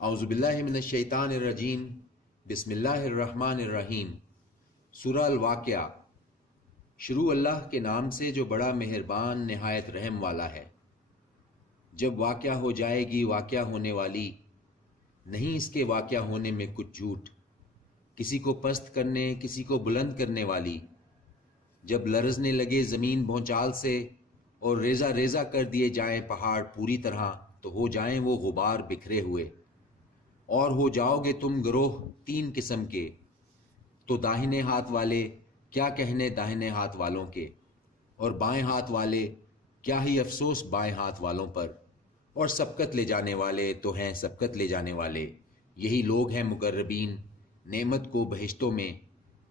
اعوذ باللہ من الشیطان الرجیم، بسم اللہ الرحمن الرحیم۔ سورہ الواقعہ۔ شروع اللہ کے نام سے جو بڑا مہربان نہایت رحم والا ہے۔ جب واقعہ ہو جائے گی واقعہ ہونے والی، نہیں اس کے واقعہ ہونے میں کچھ جھوٹ، کسی کو پست کرنے کسی کو بلند کرنے والی۔ جب لرزنے لگے زمین بھونچال سے اور ریزہ ریزہ کر دیے جائیں پہاڑ پوری طرح، تو ہو جائیں وہ غبار بکھرے ہوئے، اور ہو جاؤ گے تم گروہ تین قسم کے۔ تو داہنے ہاتھ والے کیا کہنے داہنے ہاتھ والوں کے، اور بائیں ہاتھ والے کیا ہی افسوس بائیں ہاتھ والوں پر، اور سبقت لے جانے والے تو ہیں سبقت لے جانے والے۔ یہی لوگ ہیں مقربین نعمت کو بہشتوں میں،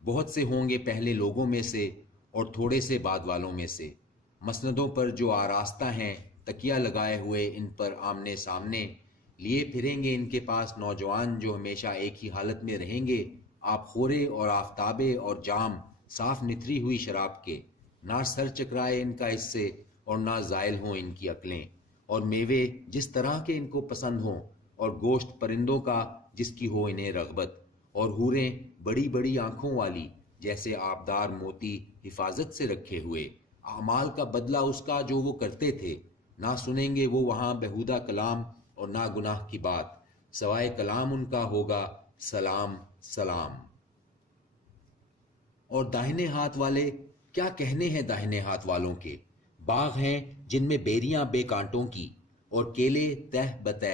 بہت سے ہوں گے پہلے لوگوں میں سے اور تھوڑے سے بعد والوں میں سے۔ مسندوں پر جو آراستہ ہیں، تکیہ لگائے ہوئے ان پر آمنے سامنے، لیے پھریں گے ان کے پاس نوجوان جو ہمیشہ ایک ہی حالت میں رہیں گے، آپ خورے اور آفتابے اور جام صاف نتھری ہوئی شراب کے۔ نہ سر چکرائے ان کا اس سے اور نہ زائل ہوں ان کی عقلیں، اور میوے جس طرح کے ان کو پسند ہوں، اور گوشت پرندوں کا جس کی ہو انہیں رغبت، اور حوریں بڑی بڑی آنکھوں والی جیسے آبدار موتی حفاظت سے رکھے ہوئے۔ اعمال کا بدلہ اس کا جو وہ کرتے تھے، نہ سنیں گے وہ وہاں بیہودہ کلام اور نہ گناہ کی بات، سوائے کلام ان کا ہوگا سلام سلام۔ اور داہنے ہاتھ والے کیا کہنے ہیں داہنے ہاتھ والوں کے، باغ ہیں جن میں بیریاں بے کانٹوں کی، اور کیلے تہ بتہ،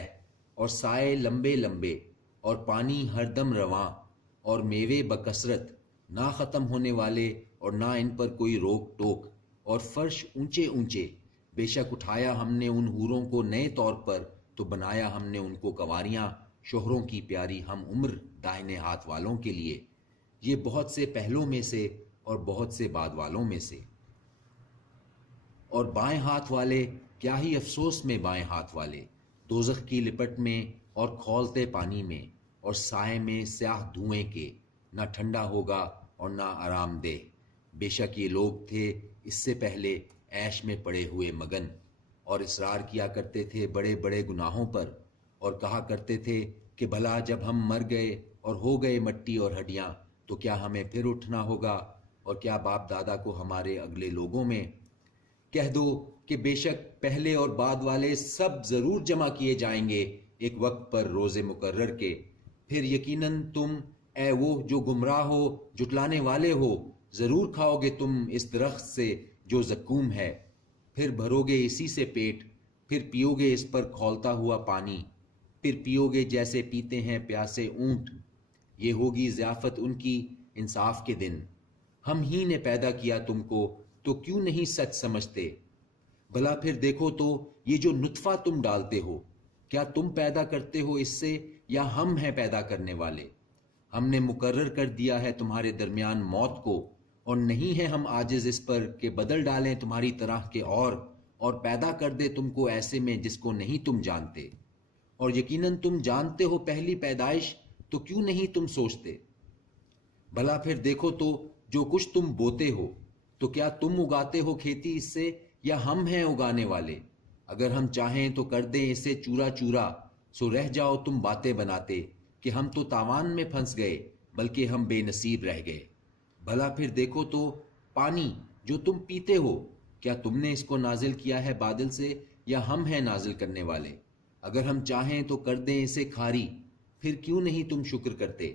اور سائے لمبے لمبے، اور پانی ہر دم رواں، اور میوے بکثرت نہ ختم ہونے والے اور نہ ان پر کوئی روک ٹوک، اور فرش اونچے اونچے۔ بے شک اٹھایا ہم نے ان حوروں کو نئے طور پر، تو بنایا ہم نے ان کو کنواریاں شوہروں کی پیاری ہم عمر داہنے ہاتھ والوں کے لیے، یہ بہت سے پہلوں میں سے اور بہت سے بعد والوں میں سے۔ اور بائیں ہاتھ والے کیا ہی افسوس میں بائیں ہاتھ والے، دوزخ کی لپٹ میں اور کھولتے پانی میں، اور سائے میں سیاہ دھوئیں کے، نہ ٹھنڈا ہوگا اور نہ آرام دہ۔ بے شک یہ لوگ تھے اس سے پہلے عیش میں پڑے ہوئے مگن، اور اصرار کیا کرتے تھے بڑے بڑے گناہوں پر، اور کہا کرتے تھے کہ بھلا جب ہم مر گئے اور ہو گئے مٹی اور ہڈیاں تو کیا ہمیں پھر اٹھنا ہوگا، اور کیا باپ دادا کو ہمارے اگلے لوگوں میں۔ کہہ دو کہ بے شک پہلے اور بعد والے سب ضرور جمع کیے جائیں گے ایک وقت پر روز مقرر کے، پھر یقیناً تم اے وہ جو گمراہ ہو جٹلانے والے ہو، ضرور کھاؤ گے تم اس درخت سے جو زقوم ہے، پھر بھرو گے اسی سے پیٹ، پھر پیو گے اس پر کھولتا ہوا پانی، پھر پیو گے جیسے پیتے ہیں پیاسے اونٹ۔ یہ ہوگی ضیافت ان کی انصاف کے دن۔ ہم ہی نے پیدا کیا تم کو، تو کیوں نہیں سچ سمجھتے؟ بھلا پھر دیکھو تو یہ جو نطفہ تم ڈالتے ہو، کیا تم پیدا کرتے ہو اس سے یا ہم ہیں پیدا کرنے والے؟ ہم نے مقرر کر دیا ہے تمہارے درمیان موت کو، اور نہیں ہے ہم عاجز اس پر کہ بدل ڈالیں تمہاری طرح کے اور پیدا کر دے تم کو ایسے میں جس کو نہیں تم جانتے۔ اور یقیناً تم جانتے ہو پہلی پیدائش، تو کیوں نہیں تم سوچتے؟ بھلا پھر دیکھو تو جو کچھ تم بوتے ہو، تو کیا تم اگاتے ہو کھیتی اس سے یا ہم ہیں اگانے والے؟ اگر ہم چاہیں تو کر دیں اسے چورا چورا، سو رہ جاؤ تم باتیں بناتے کہ ہم تو تاوان میں پھنس گئے بلکہ ہم بے نصیب رہ گئے۔ بھلا پھر دیکھو تو پانی جو تم پیتے ہو، کیا تم نے اس کو نازل کیا ہے بادل سے یا ہم ہیں نازل کرنے والے؟ اگر ہم چاہیں تو کر دیں اسے کھاری، پھر کیوں نہیں تم شکر کرتے؟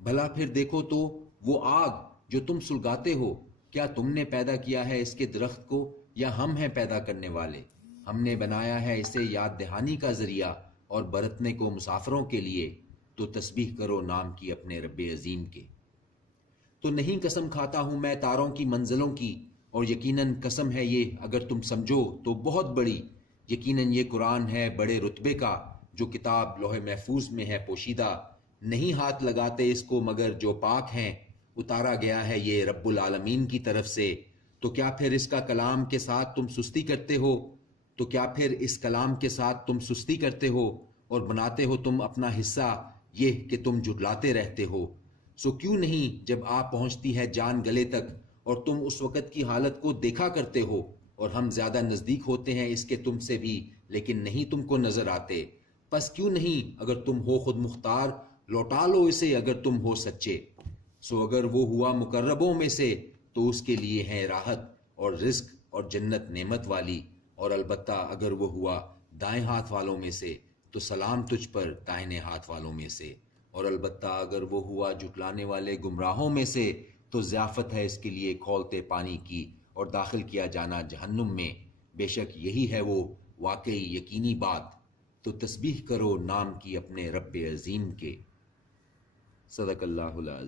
بھلا پھر دیکھو تو وہ آگ جو تم سلگاتے ہو، کیا تم نے پیدا کیا ہے اس کے درخت کو یا ہم ہیں پیدا کرنے والے؟ ہم نے بنایا ہے اسے یاد دہانی کا ذریعہ اور برتنے کو مسافروں کے لیے، تو تسبیح کرو نام کی اپنے رب عظیم کے۔ تو نہیں قسم کھاتا ہوں میں تاروں کی منزلوں کی، اور یقیناً قسم ہے یہ اگر تم سمجھو تو بہت بڑی، یقیناً یہ قرآن ہے بڑے رتبے کا، جو کتاب لوح محفوظ میں ہے پوشیدہ، نہیں ہاتھ لگاتے اس کو مگر جو پاک ہیں، اتارا گیا ہے یہ رب العالمین کی طرف سے۔ تو کیا پھر اس کا کلام کے ساتھ تم سستی کرتے ہو؟ تو کیا پھر اس کلام کے ساتھ تم سستی کرتے ہو اور بناتے ہو تم اپنا حصہ یہ کہ تم جھٹلاتے رہتے ہو؟ سو کیوں نہیں جب آپ پہنچتی ہے جان گلے تک اور تم اس وقت کی حالت کو دیکھا کرتے ہو، اور ہم زیادہ نزدیک ہوتے ہیں اس کے تم سے بھی لیکن نہیں تم کو نظر آتے، پس کیوں نہیں اگر تم ہو خود مختار لوٹا لو اسے اگر تم ہو سچے. سو اگر وہ ہوا مقربوں میں سے تو اس کے لیے ہیں راحت اور رزق اور جنت نعمت والی. اور البتہ اگر وہ ہوا دائیں ہاتھ والوں میں سے تو سلام تجھ پر دائنے ہاتھ والوں میں سے. اور البتہ اگر وہ ہوا جھٹلانے والے گمراہوں میں سے تو ضیافت ہے اس کے لیے کھولتے پانی کی اور داخل کیا جانا جہنم میں. بے شک یہی ہے وہ واقعی یقینی بات. تو تسبیح کرو نام کی اپنے رب عظیم کے. صدق اللہ العظیم.